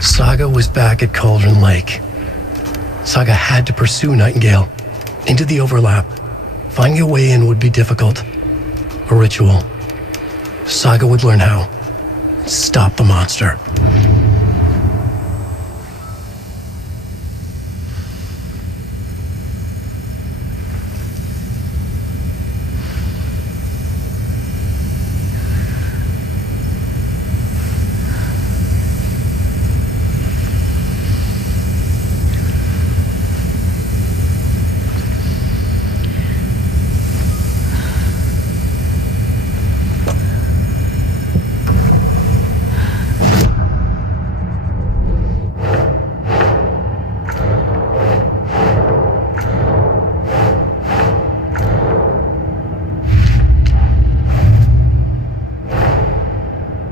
Saga was back at Cauldron Lake. Saga had to pursue Nightingale into the overlap. Finding a way in would be difficult. A ritual. Saga would learn how. Stop the monster.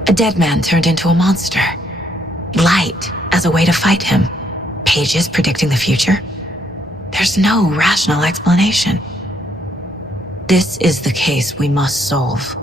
A dead man turned into a monster. Light as a way to fight him. Pages predicting the future. There's no rational explanation. This is the case we must solve.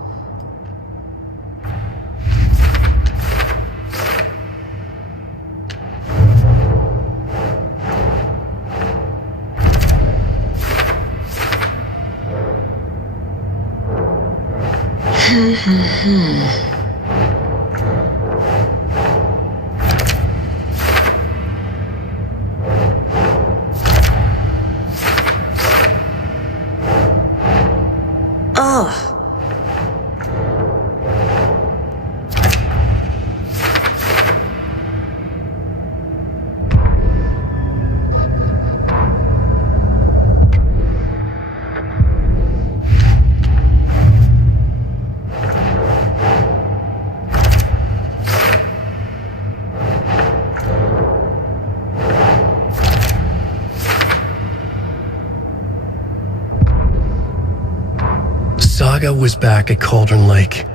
Saga was back at Cauldron Lake.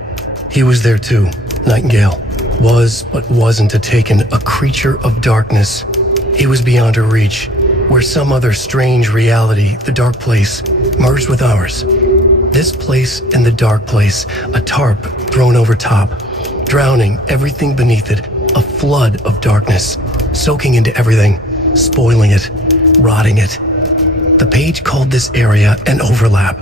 He was there too. Nightingale was, but wasn't a Taken, a creature of darkness. He was beyond her reach, where some other strange reality, the dark place, merged with ours. This place and the dark place, a tarp thrown over top, drowning everything beneath it, a flood of darkness, soaking into everything, spoiling it, rotting it. The page called this area an overlap.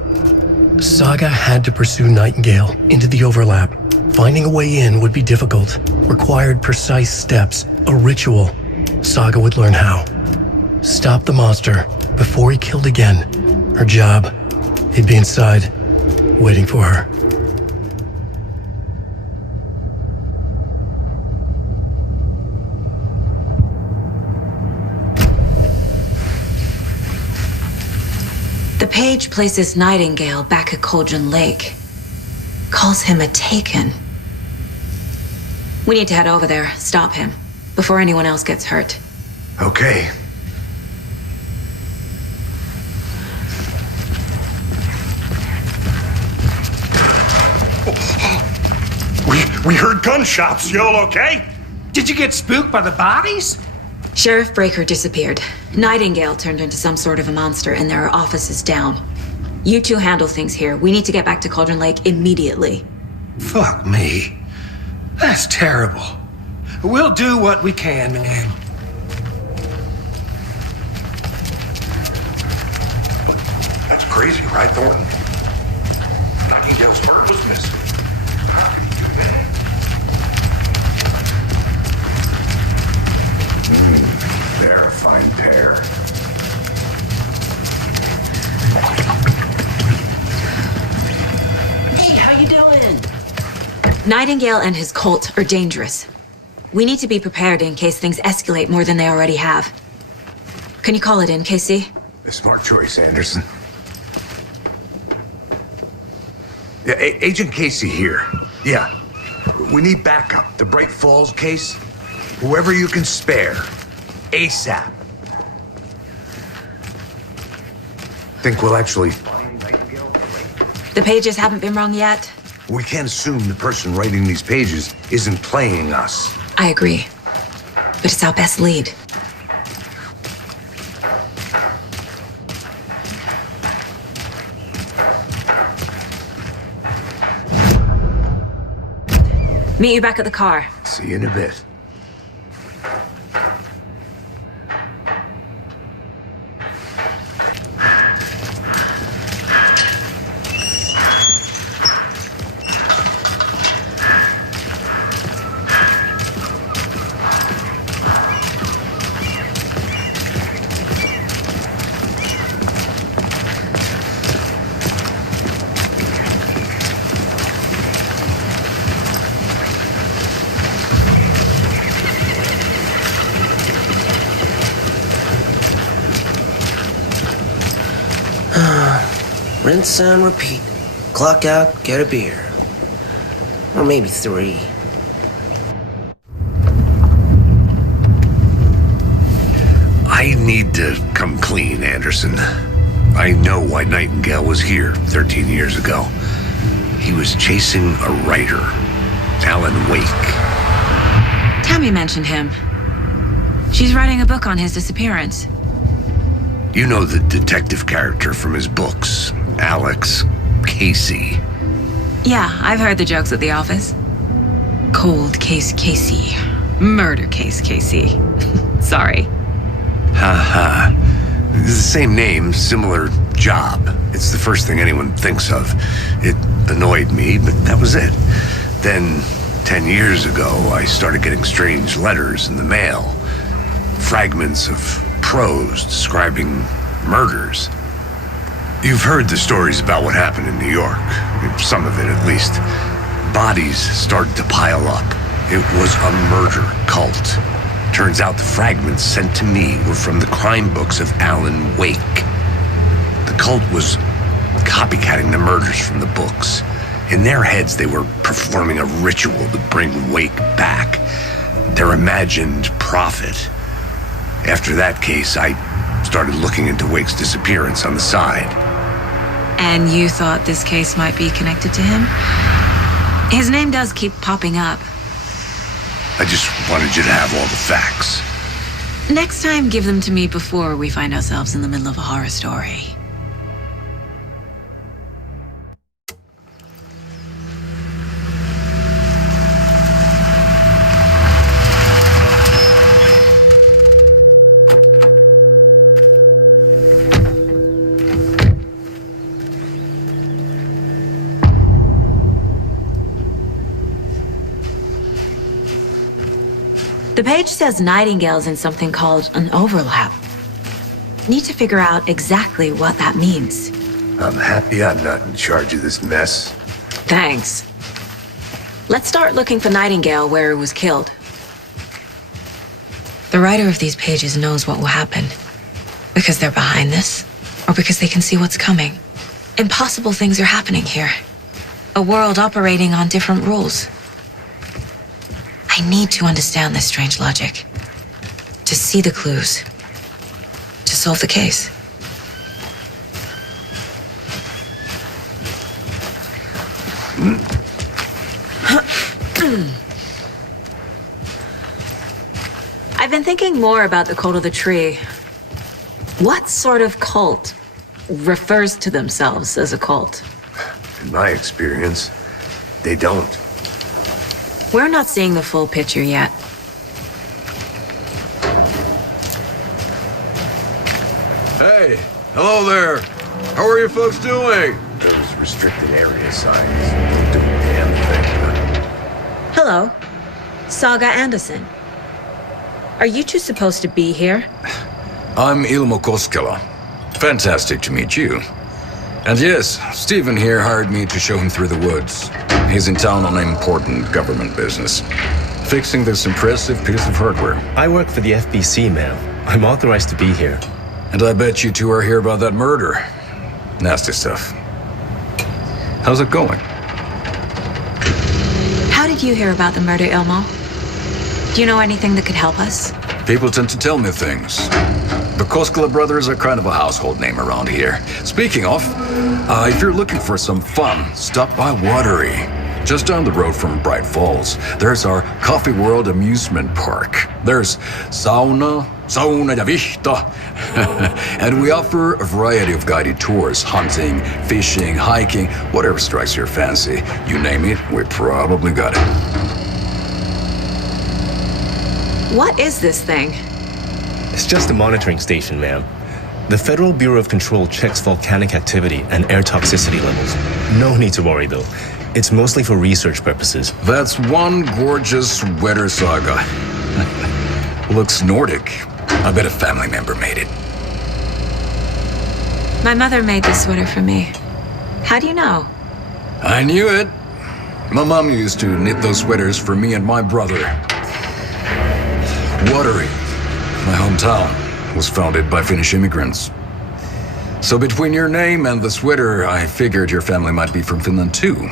Saga had to pursue Nightingale into the overlap. Finding a way in would be difficult, required precise steps, a ritual. Saga would learn how. Stop the monster before he killed again. Her job, he'd be inside, waiting for her. The page places Nightingale back at Cauldron Lake. Calls him a Taken. We need to head over there, stop him, before anyone else gets hurt. Okay. We heard gunshots. You all okay? Did you get spooked by the bodies? Sheriff Breaker disappeared. Nightingale turned into some sort of a monster, and there are offices down. You two handle things here. We need to get back to Cauldron Lake immediately. Fuck me. That's terrible. We'll do what we can, man. That's crazy, right, Thornton? Nightingale's bird was missing. How could he do that? They're a fine pair. Hey, how you doing? Nightingale and his cult are dangerous. We need to be prepared in case things escalate more than they already have. Can you call it in, KC? A smart choice, Anderson. Yeah, Agent Casey here. Yeah. We need backup. The Bright Falls case. Whoever you can spare. ASAP. Think we'll actually find Nightingale? The pages haven't been wrong yet. We can't assume the person writing these pages isn't playing us. I agree. But it's our best lead. Meet you back at the car. See you in a bit. Rinse and repeat. Clock out, get a beer. Or maybe 3. I need to come clean, Anderson. I know why Nightingale was here 13 years ago. He was chasing a writer, Alan Wake. Tammy mentioned him. She's writing a book on his disappearance. You know the detective character from his books, Alex Casey. Yeah, I've heard the jokes at the office. Cold case Casey. Murder case Casey. Sorry. Ha. The same name, similar job. It's the first thing anyone thinks of. It annoyed me, but that was it. Then, 10 years ago, I started getting strange letters in the mail. Fragments of prose describing murders. You've heard the stories about what happened in New York. Some of it, at least. Bodies started to pile up. It was a murder cult. Turns out the fragments sent to me were from the crime books of Alan Wake. The cult was copycatting the murders from the books. In their heads, they were performing a ritual to bring Wake back. Their imagined prophet. After that case, I started looking into Wake's disappearance on the side. And you thought this case might be connected to him? His name does keep popping up. I just wanted you to have all the facts. Next time, give them to me before we find ourselves in the middle of a horror story. The page says Nightingale's in something called an overlap. Need to figure out exactly what that means. I'm happy I'm not in charge of this mess. Thanks. Let's start looking for Nightingale where he was killed. The writer of these pages knows what will happen. Because they're behind this, or because they can see what's coming. Impossible things are happening here. A world operating on different rules. I need to understand this strange logic. To see the clues. To solve the case. I've been thinking more about the cult of the tree. What sort of cult refers to themselves as a cult? In my experience, they don't. We're not seeing the full picture yet. Hey, hello there. How are you folks doing? Those restricted area signs don't do a damn thing. Hello, Saga Anderson. Are you two supposed to be here? I'm Ilmo Koskela. Fantastic to meet you. And yes, Stephen here hired me to show him through the woods. He's in town on important government business, fixing this impressive piece of hardware. I work for the FBC, ma'am. I'm authorized to be here. And I bet you two are here about that murder. Nasty stuff. How's it going? How did you hear about the murder, Ilmo? Do you know anything that could help us? People tend to tell me things. The Koskela brothers are kind of a household name around here. Speaking of, if you're looking for some fun, stop by Watery. Just down the road from Bright Falls, there's our Coffee World amusement park. There's sauna ja vihta. And we offer a variety of guided tours, hunting, fishing, hiking, whatever strikes your fancy. You name it, we probably got it. What is this thing? It's just a monitoring station, ma'am. The Federal Bureau of Control checks volcanic activity and air toxicity levels. No need to worry, though. It's mostly for research purposes. That's one gorgeous sweater, Saga. Looks Nordic. I bet a family member made it. My mother made this sweater for me. How do you know? I knew it. My mom used to knit those sweaters for me and my brother. Watery, my hometown, was founded by Finnish immigrants. So between your name and the sweater, I figured your family might be from Finland too.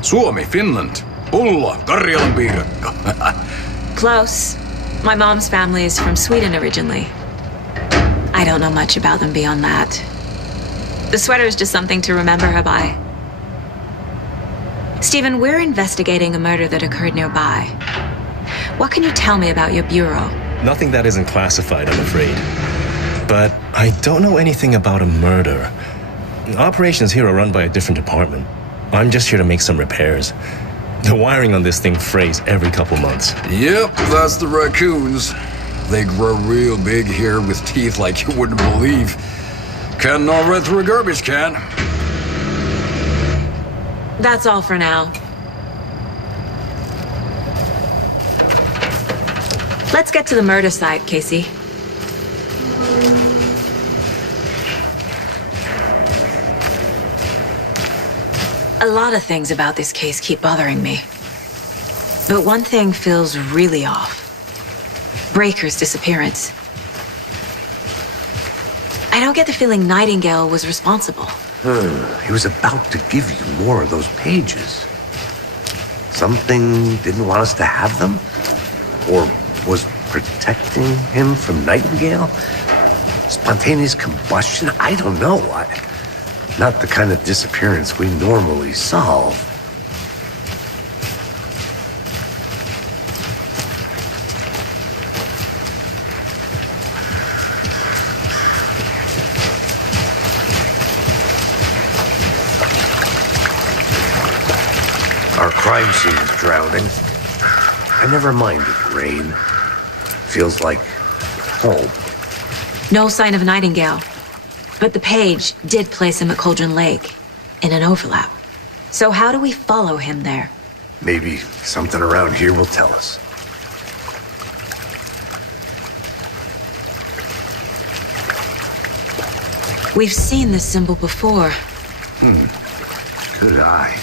Suomi, Finland. Pulla, Karjalan piirakka. Close. My mom's family is from Sweden originally. I don't know much about them beyond that. The sweater is just something to remember her by. Stephen, we're investigating a murder that occurred nearby. What can you tell me about your bureau? Nothing that isn't classified, I'm afraid. But I don't know anything about a murder. Operations here are run by a different department. I'm just here to make some repairs. The wiring on this thing frays every couple months. Yep, that's the raccoons. They grow real big here with teeth like you wouldn't believe. Can't gnaw right through a garbage can. That's all for now. Let's get to the murder site, Casey. A lot of things about this case keep bothering me. But one thing feels really off. Breaker's disappearance. I don't get the feeling Nightingale was responsible. He was about to give you more of those pages. Something didn't want us to have them? Or was protecting him from Nightingale? Spontaneous combustion? I don't know. Not the kind of disappearance we normally solve. Our crime scene is drowning. I never minded rain. Feels like home. No sign of Nightingale. But the page did place him at Cauldron Lake, in an overlap. So how do we follow him there? Maybe something around here will tell us. We've seen this symbol before. Good eye.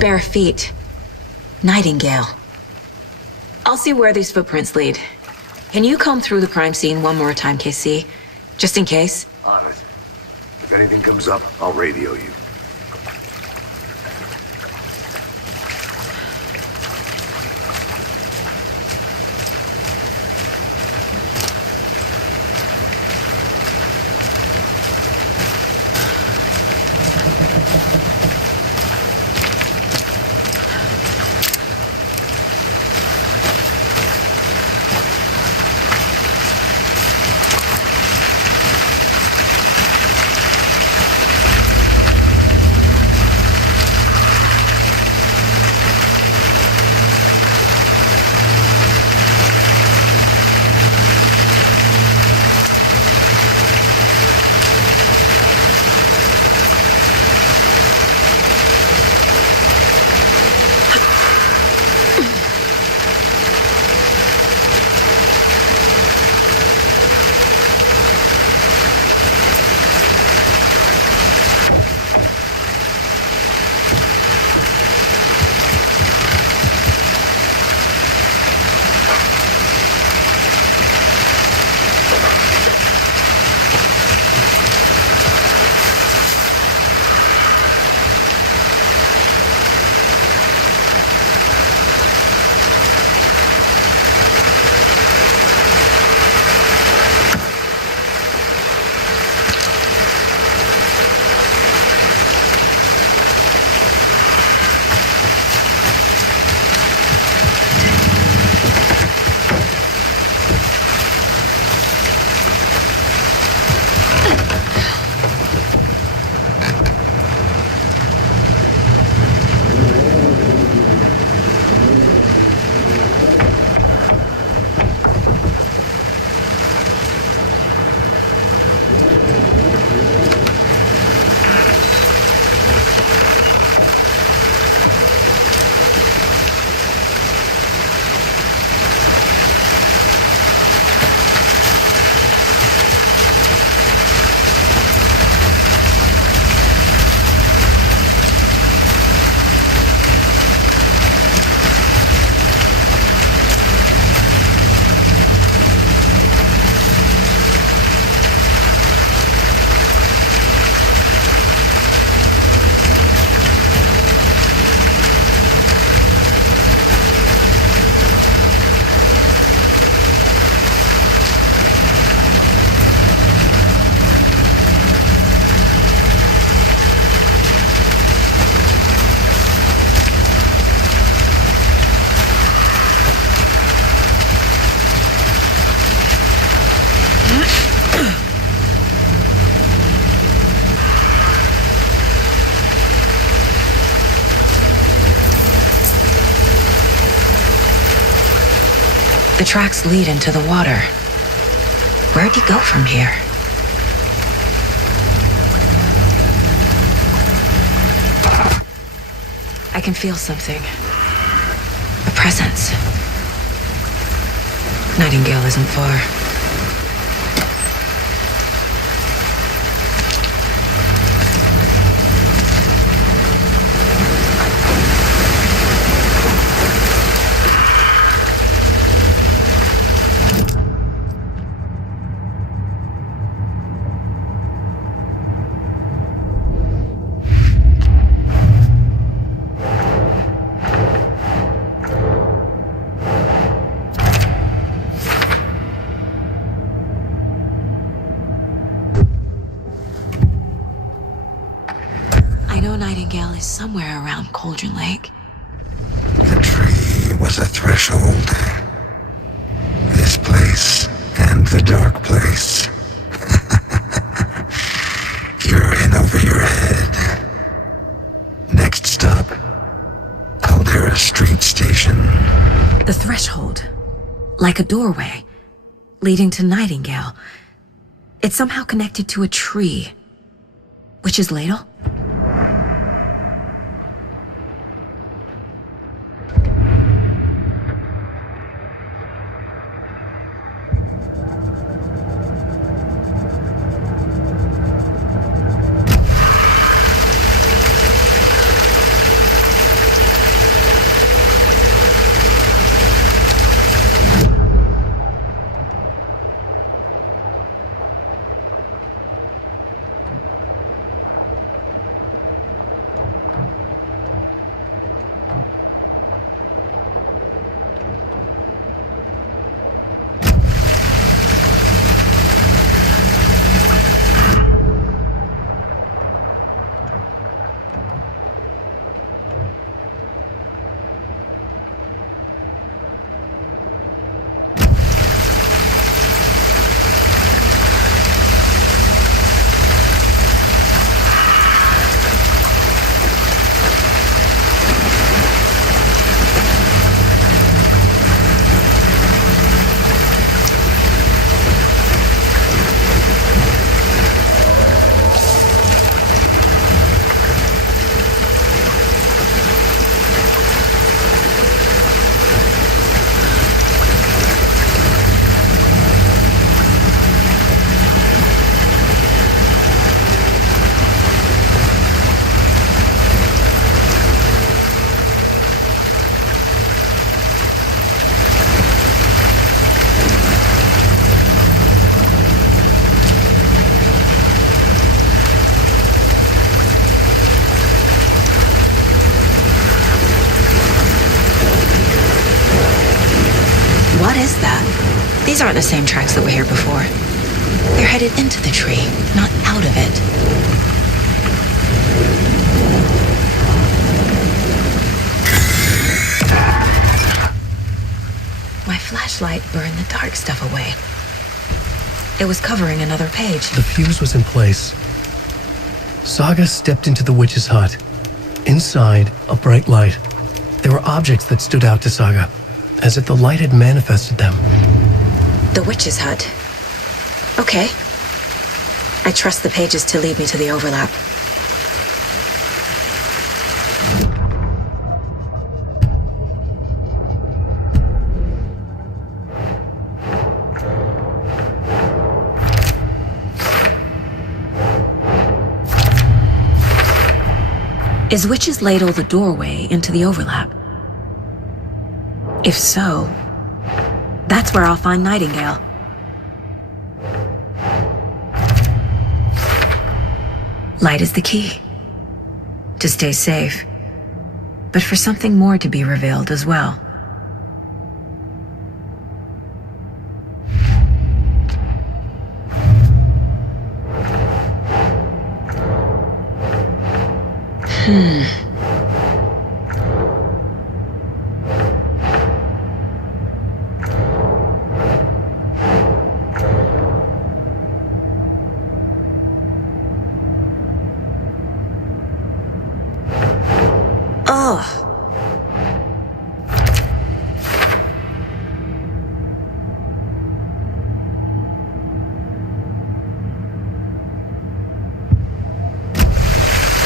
Bare feet. Nightingale. I'll see where these footprints lead. Can you comb through the crime scene one more time, KC? Just in case? On it. If anything comes up, I'll radio you. The tracks lead into the water. Where'd he go from here? I can feel something. A presence. Nightingale isn't far. Nightingale is somewhere around Cauldron Lake. The tree was a threshold. This place and the dark place. You're in over your head. Next stop, Caldera Street Station. The threshold, like a doorway, leading to Nightingale. It's somehow connected to a tree. Witch's Ladle? What is that? These aren't the same tracks that were here before. They're headed into the tree, not out of it. My flashlight burned the dark stuff away. It was covering another page. The fuse was in place. Saga stepped into the witch's hut. Inside, a bright light. There were objects that stood out to Saga, as if the light had manifested them. The witch's hut. Okay. I trust the pages to lead me to the overlap. Is Witch's Ladle the doorway into the overlap? If so, that's where I'll find Nightingale. Light is the key. To stay safe. But for something more to be revealed as well.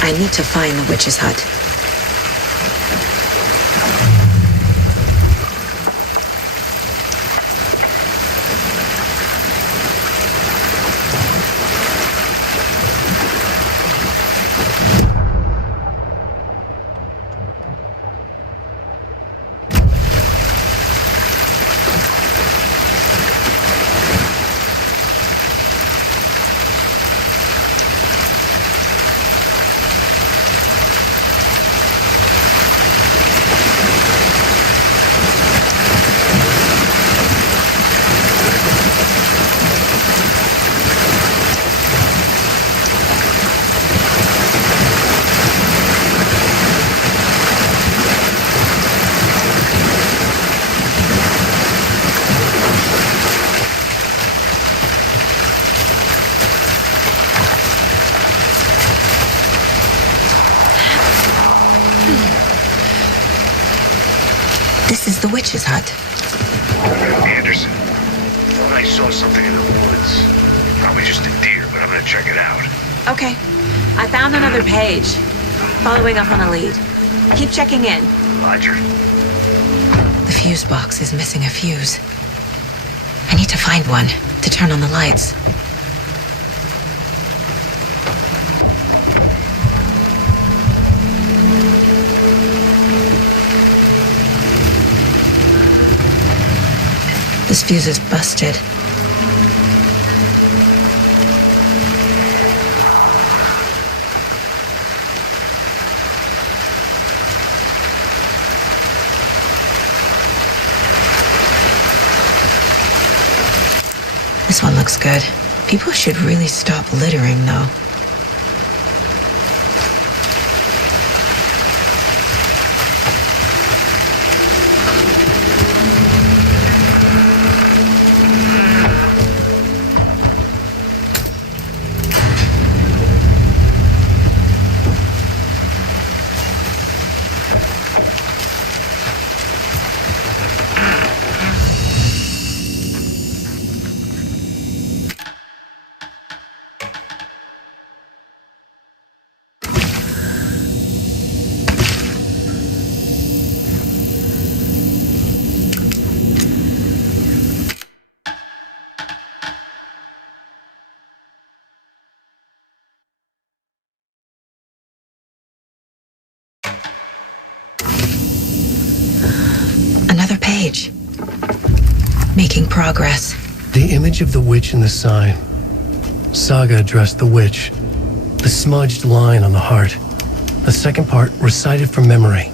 I need to find the witch's hut. This is the witch's hut. Anderson. Thought I saw something in the woods. Probably just a deer, but I'm gonna check it out. Okay. I found another page. Following up on a lead. Keep checking in. Roger. The fuse box is missing a fuse. I need to find one to turn on the lights. This fuse is busted. This one looks good. People should really stop littering, though. Another page. Making progress. The image of the witch in the sign. Saga addressed the witch. The smudged line on the heart. The second part recited from memory.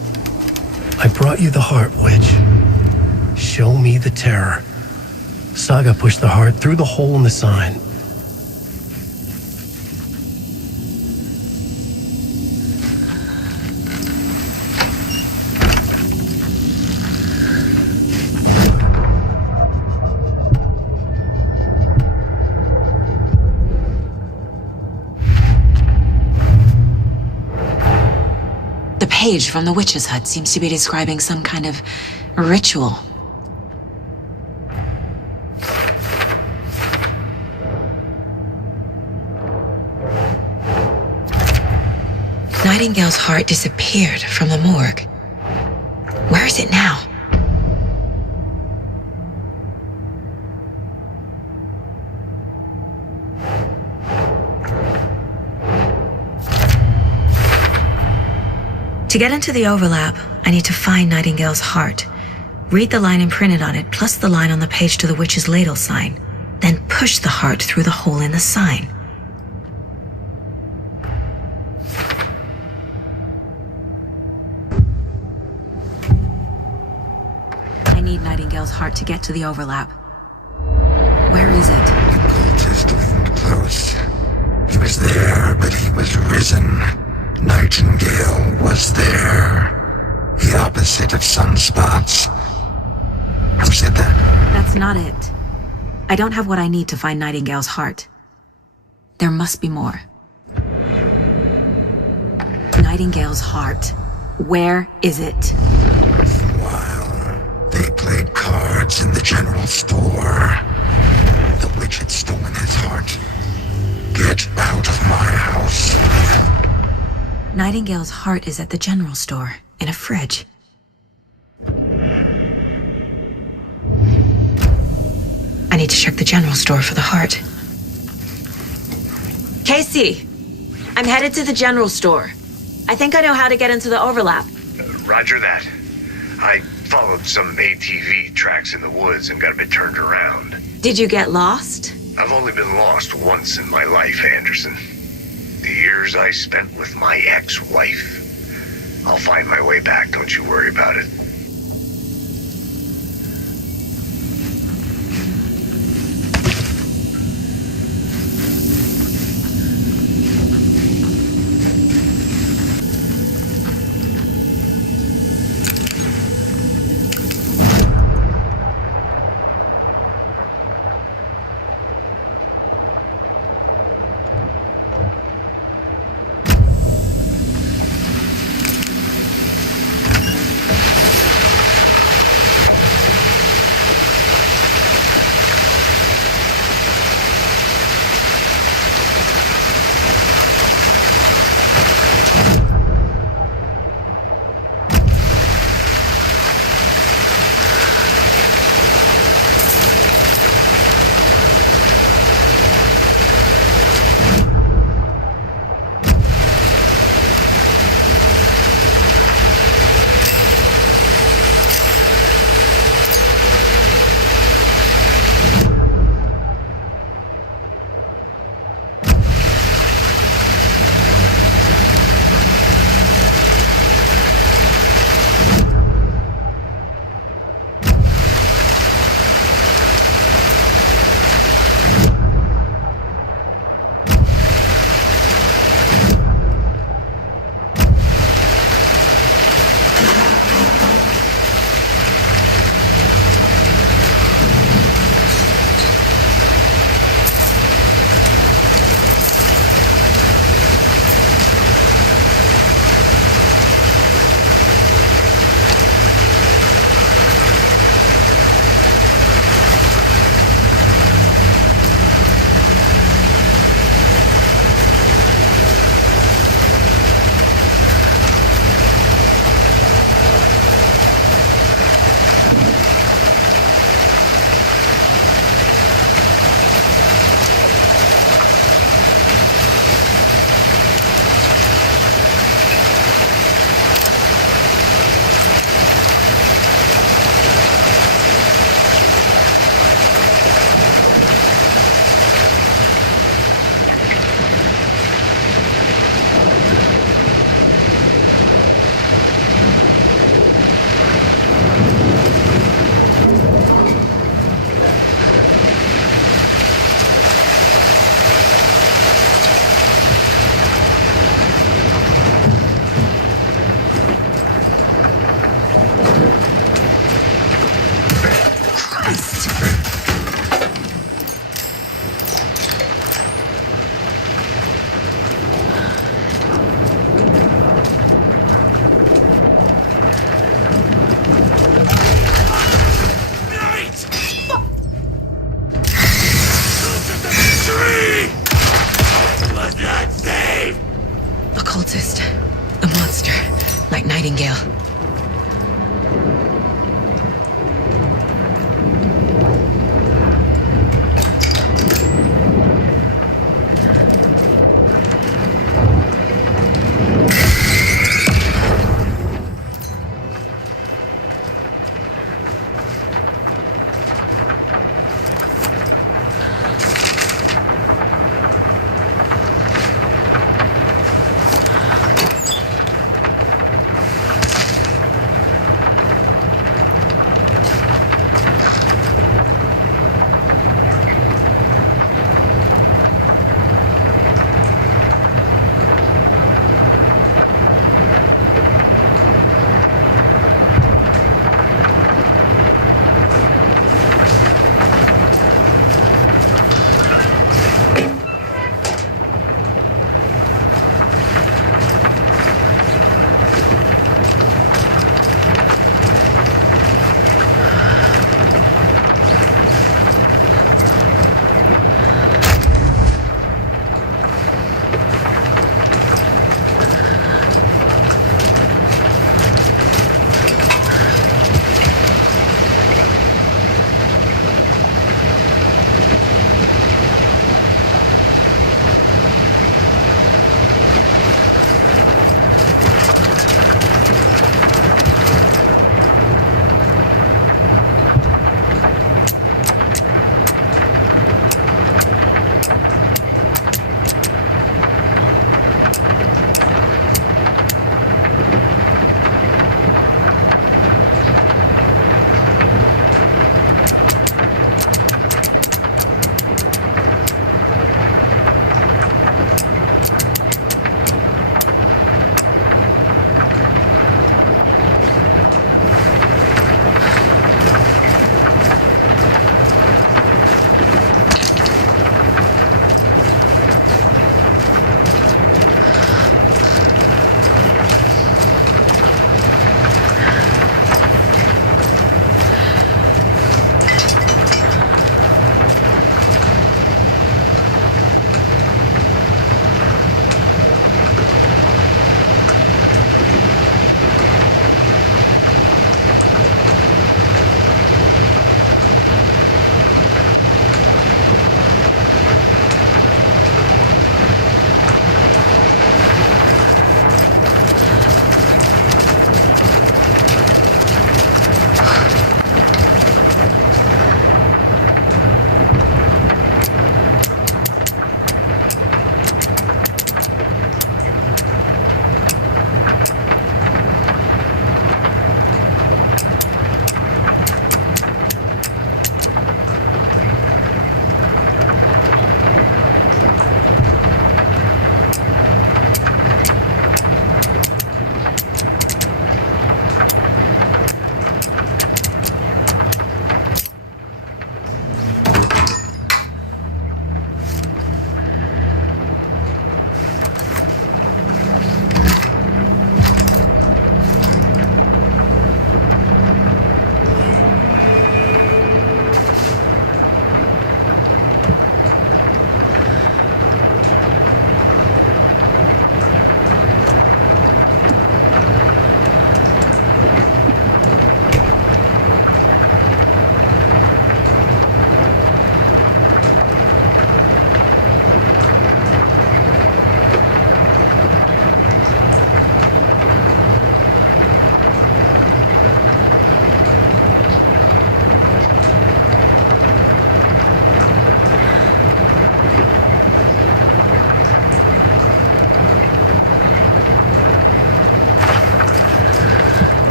I brought you the heart, witch. Show me the terror. Saga pushed the heart through the hole in the sign. The page from the witch's hut seems to be describing some kind of ritual. Nightingale's heart disappeared from the morgue. Where is it now? To get into the overlap, I need to find Nightingale's heart, read the line imprinted on it, plus the line on the page to the witch's ladle sign, then push the heart through the hole in the sign. I need Nightingale's heart to get to the overlap. Where is it? The cultist leaned close. He was there, but he was risen. Nightingale was there. The opposite of sunspots. Who said that? That's not it. I don't have what I need to find Nightingale's heart. There must be more. Nightingale's heart. Where is it? While they played cards in the general store, the witch had stolen his heart. Get out of my house. Nightingale's heart is at the general store, in a fridge. I need to check the general store for the heart. Casey! I'm headed to the general store. I think I know how to get into the overlap. Roger that. I followed some ATV tracks in the woods and got a bit turned around. Did you get lost? I've only been lost once in my life, Anderson. The years I spent with my ex-wife. I'll find my way back, don't you worry about it.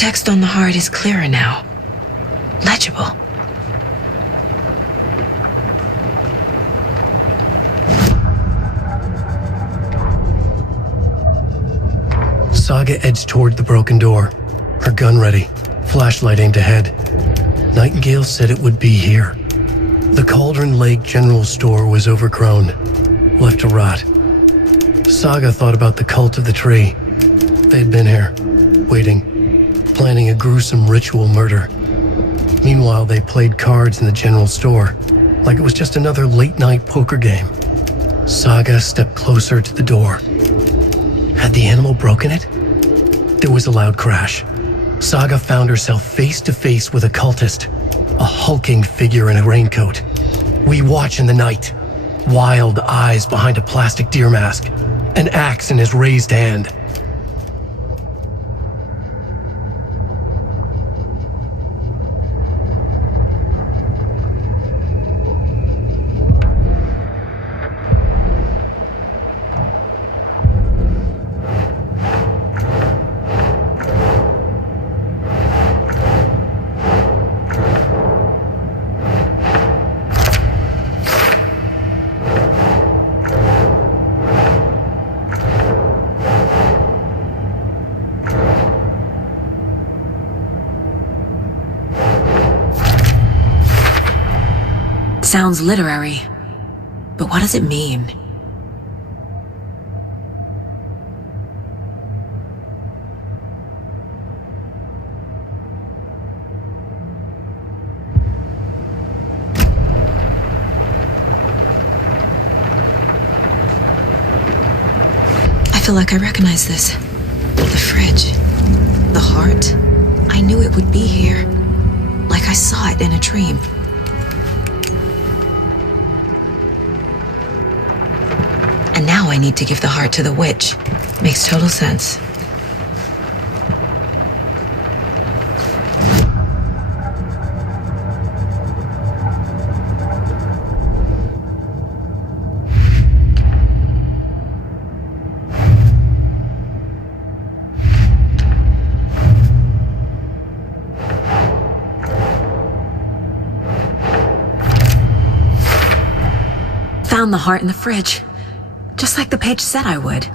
text on the heart is clearer now. Legible. Saga edged toward the broken door, her gun ready, flashlight aimed ahead. Nightingale said it would be here. The Cauldron Lake General Store was overgrown, left to rot. Saga thought about the cult of the tree. They'd been here, waiting, planning a gruesome ritual murder. Meanwhile, they played cards in the general store, like it was just another late-night poker game. Saga stepped closer to the door. Had the animal broken it? There was a loud crash. Saga found herself face to face with a cultist, a hulking figure in a raincoat. We watch in the night. Wild eyes behind a plastic deer mask, an axe in his raised hand. Sounds literary, but what does it mean? I feel like I recognize this. The fridge. The heart. I knew it would be here. Like I saw it in a dream. And now I need to give the heart to the witch. Makes total sense. Found the heart in the fridge. Just like the page said I would.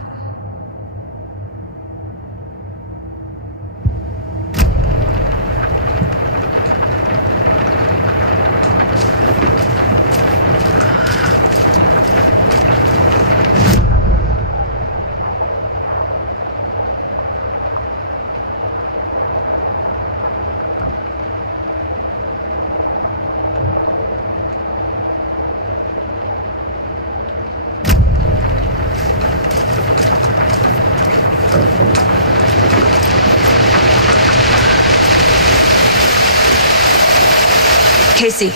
Casey,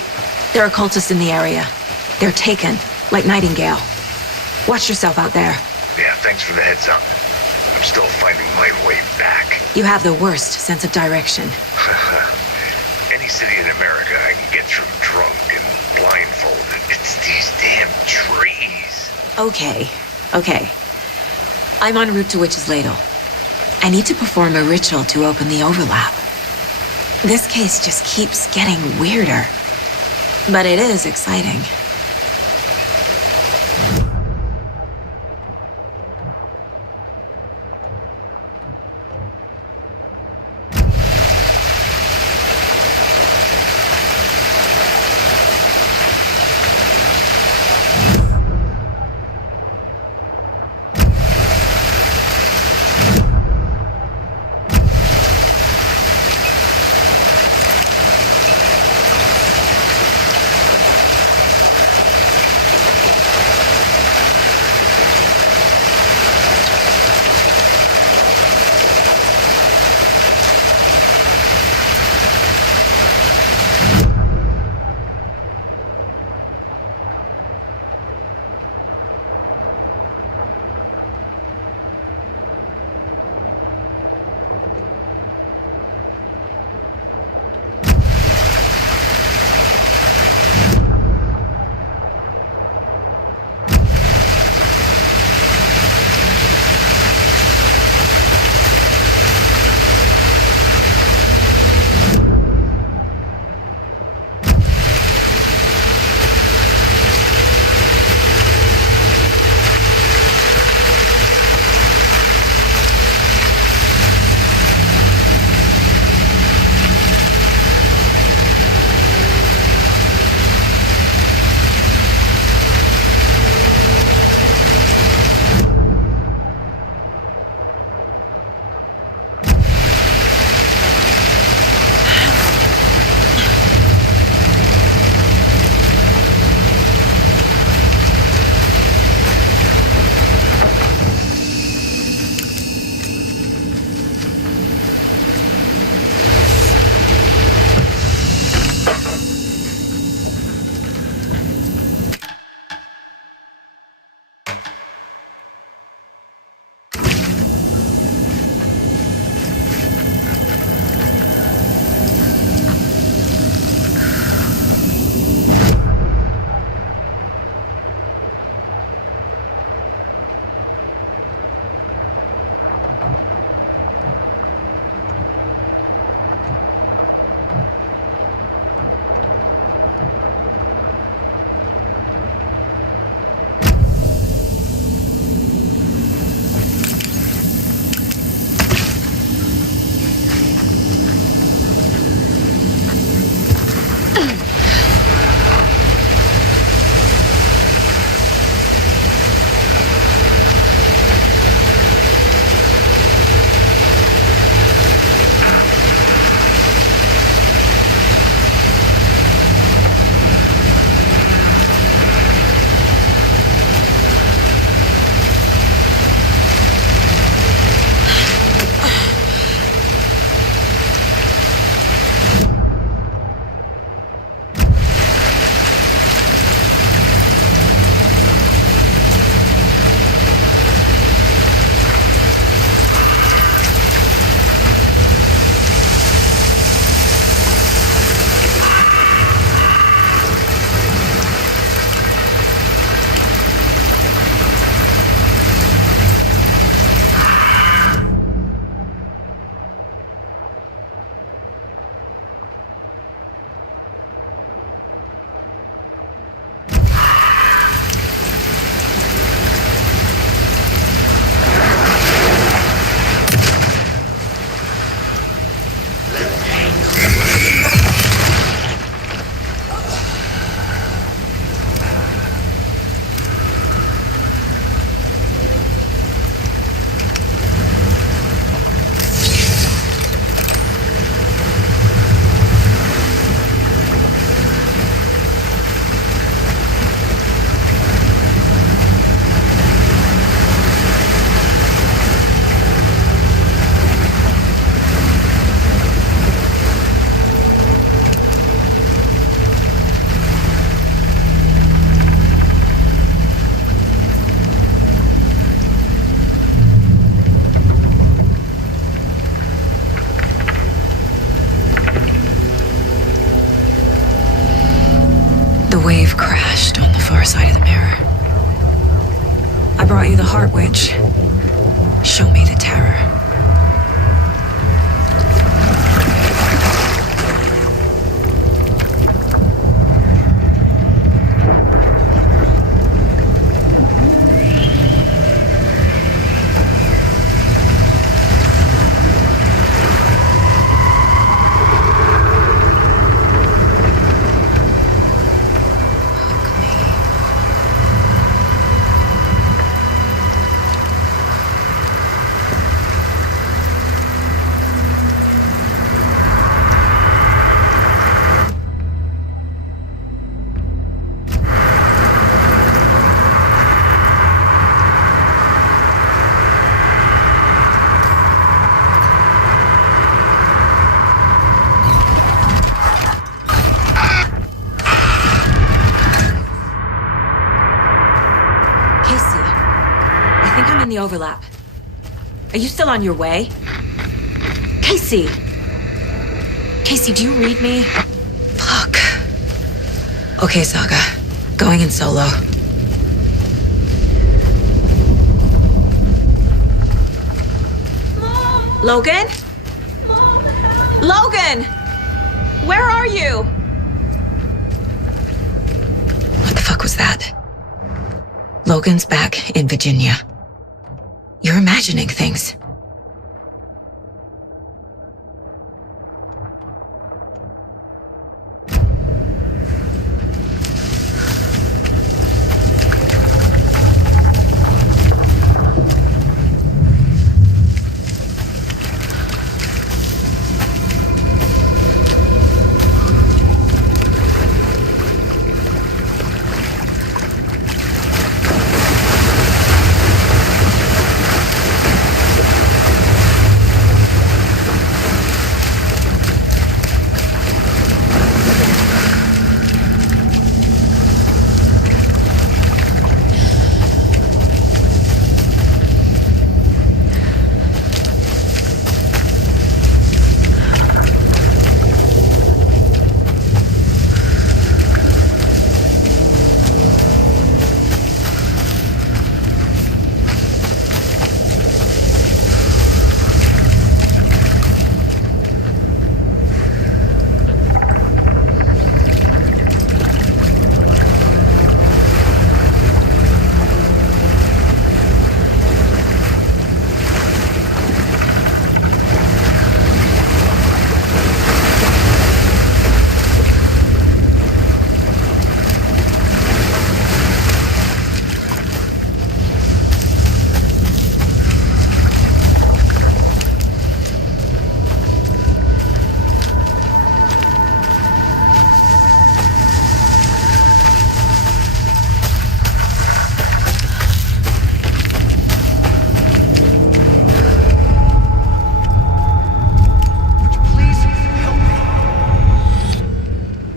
there are cultists in the area. They're taken, like Nightingale. Watch yourself out there. Yeah, thanks for the heads up. I'm still finding my way back. You have the worst sense of direction. Any city in America I can get through drunk and blindfolded. It's these damn trees. Okay. I'm en route to Witch's Ladle. I need to perform a ritual to open the overlap. This case just keeps getting weirder. But it is exciting. Smart witch. Show me the terror. The overlap. Are you still on your way? Casey! Casey, do you read me? Fuck. Okay, Saga. Going in solo. Mom. Logan? Mom, Logan! Where are you? What the fuck was that? Logan's back in Virginia. You're imagining things.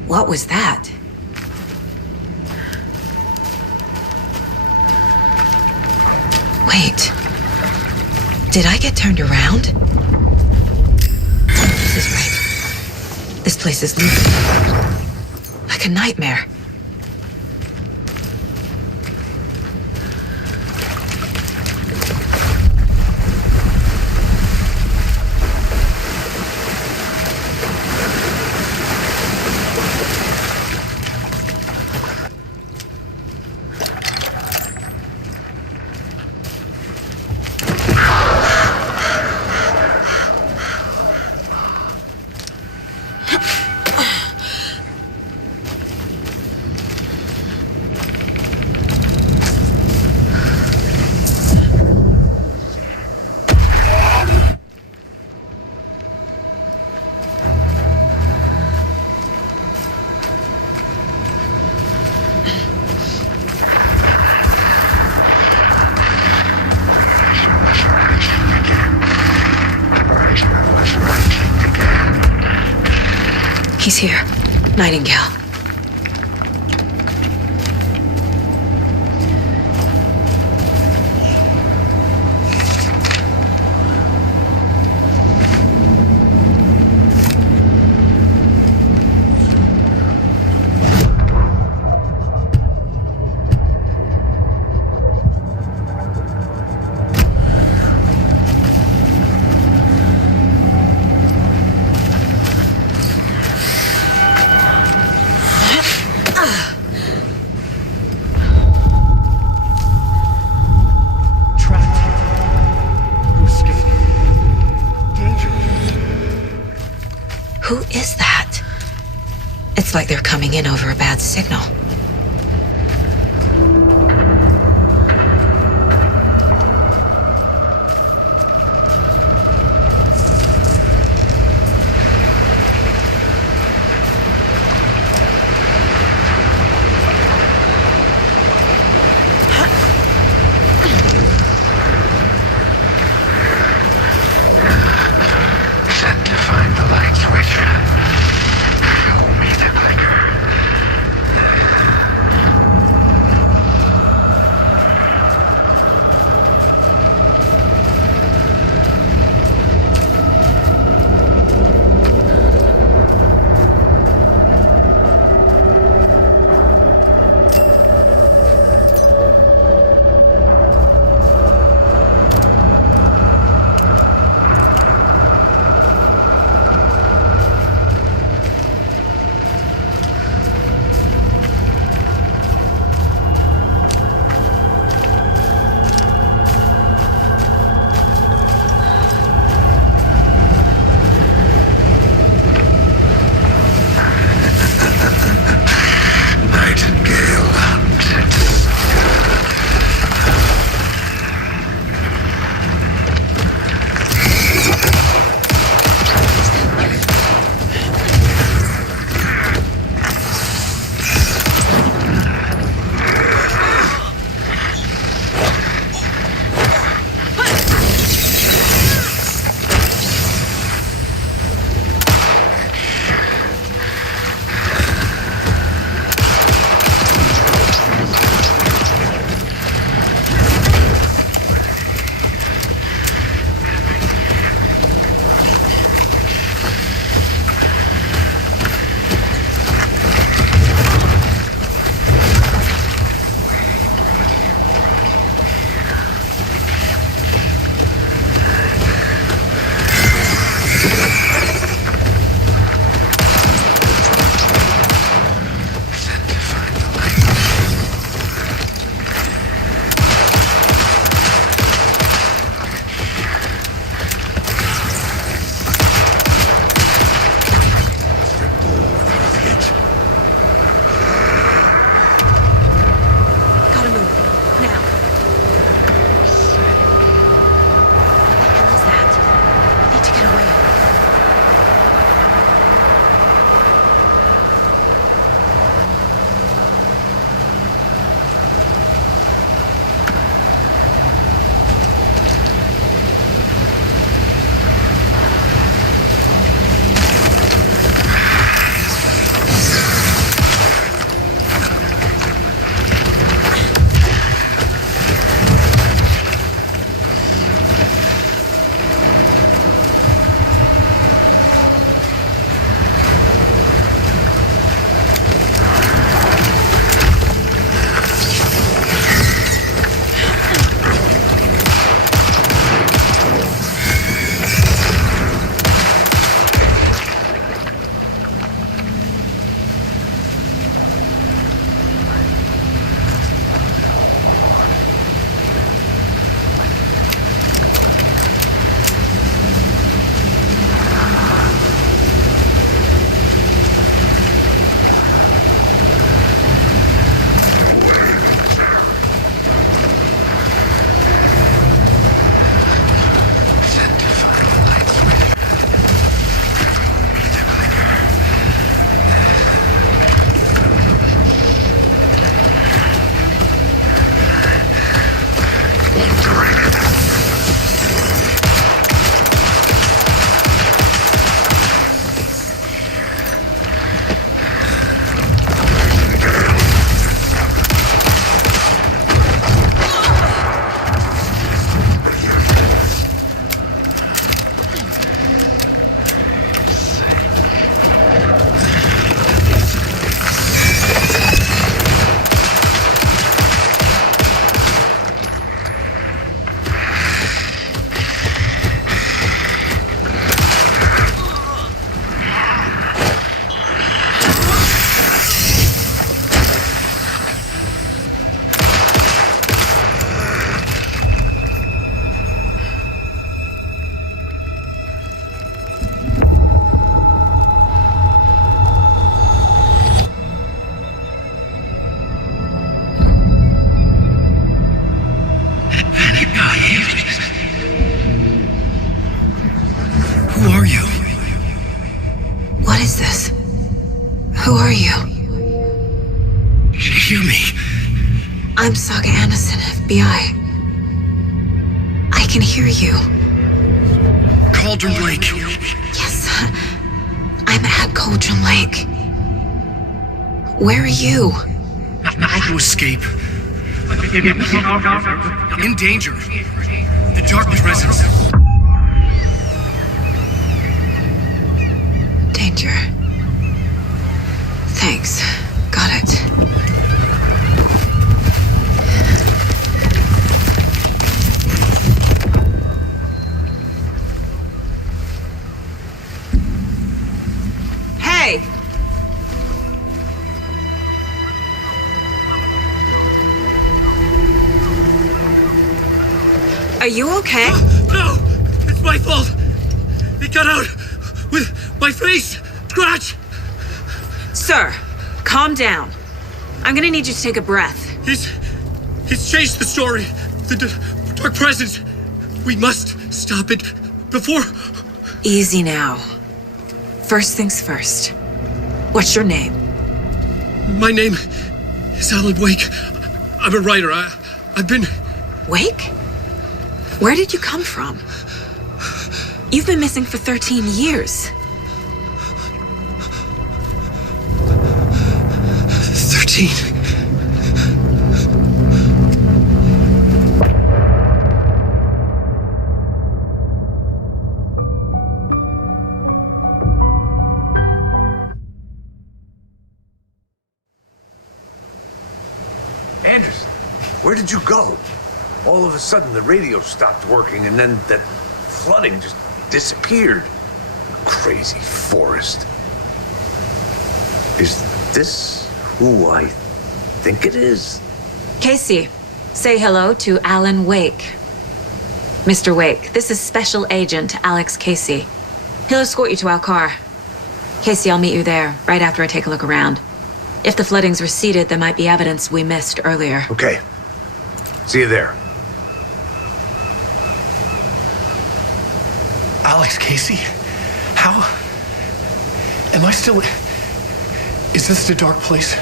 What was that? Wait. Did I get turned around? This is right. This place is looping. Like a nightmare. He's here. Nightingale. Looks like they're coming in over a bad signal. Sent to find the light switch. Show me the clicker. Nightingale hunted. Gotta move. Now. What was that? Need to get away. Sent to find the light switch. Show me the clicker. Integrated. FBI. I can hear you. Cauldron Lake. Yes, I'm at Cauldron Lake. Where are you? How to escape. In danger. The dark presence. Danger. Thanks. Got it. Hey! Are you okay? No! It's my fault! It got out with my face! Scratch! Sir, calm down. I'm gonna need you to take a breath. He's changed the story. The dark presence. We must stop it before... Easy now. First things first. What's your name? My name is Alan Wake. I'm a writer. I've been... Wake? Where did you come from? You've been missing for 13 years. 13. Anderson, where did you go? All of a sudden, the radio stopped working, and then that flooding just disappeared. Crazy forest. Is this who I think it is? Casey, say hello to Alan Wake. Mr. Wake, this is Special Agent Alex Casey. He'll escort you to our car. Casey, I'll meet you there, right after I take a look around. If the flooding's receded, there might be evidence we missed earlier. Okay. See you there. Alex Casey? How? Am I still... Is this the dark place?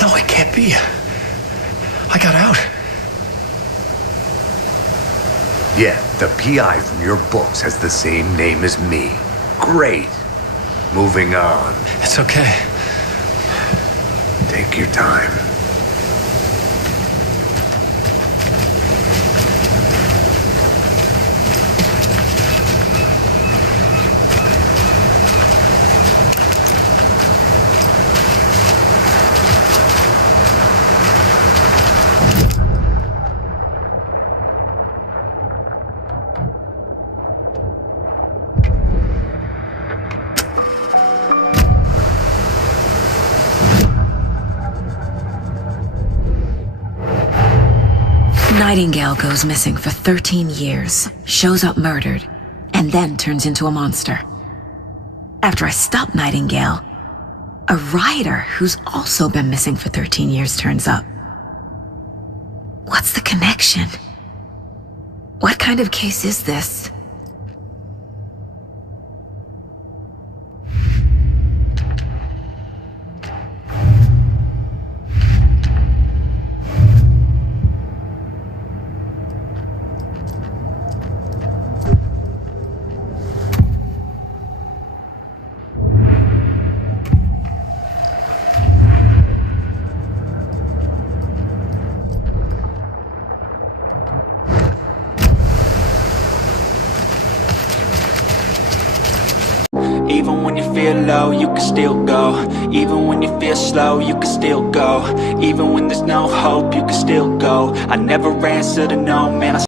No, it can't be. I got out. Yeah, the PI from your books has the same name as me. Great. Moving on. It's okay. Take your time. Nightingale goes missing for 13 years, shows up murdered, and then turns into a monster. After I stop Nightingale, a writer who's also been missing for 13 years turns up. What's the connection? What kind of case is this? Even when you feel low, you can still go. Even when you feel slow, you can still go. Even when there's no hope, you can still go. I never answer to no, man,